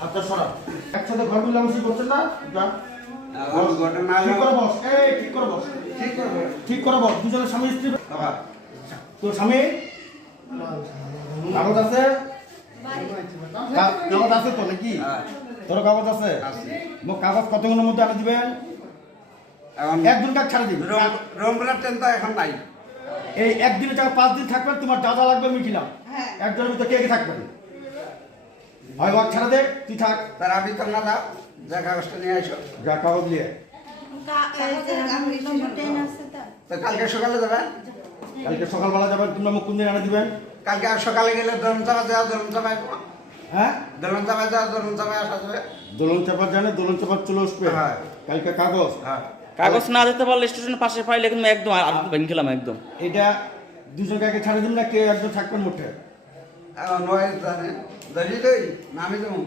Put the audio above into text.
হাতটা সরা। একসাথে ঘর মিলামিশি করছেন না? যা। ঠিক করে বস। এই ঠিক করে বস। ঠিক করে বস। দুজনের স্বামী স্ত্রী। তোর স্বামী কাগজ আছে? কাগজ আছে তো নাকি? তোর কাগজ আছে? কাগজ কতক্ষণের মধ্যে আনে দিবেন? একদিন কাজ ছাড়া দিবেন। রোমরার ট্রেন তো এখন নাই। এই একদিনের জায়গায় 5 দিন থাকবেন, তোমার যা যা লাগবে আমি কিনাম। একজনের ভিতরে কে কে থাকবেন? হয় ওয়াক ছাড়া দে, তুই থাক। তার আমি তো না দাও, যা কাগজটা নিয়ে আসো। যা কাগজ নিয়ে। তো কালকে সকালে যাবে? কালকে সকালবেলা যাবেন, তোমরা মুখ কোন দিন আনে দিবেন? কালকে আর সকালে গেলে দলন চাপা যাওয়া, দলন চাপায় হ্যাঁ, দলন চাপায় যাওয়া, দলন চাপায় আসা যাবে। দোলন চাপা জানে, দোলন চাপা চলে আসবে। হ্যাঁ। কালকে কাগজ। হ্যাঁ। কাগজ না দিতে পারলে স্টেশনের পাশে পাইলে কিন্তু একদম আর ভেঙে খেলাম একদম। এটা দুজন কাকে ছাড়ে দিন না, কে একজন থাকবেন মোটে? এখন নয় জানে, ধরি তুই, না আমি দেবো।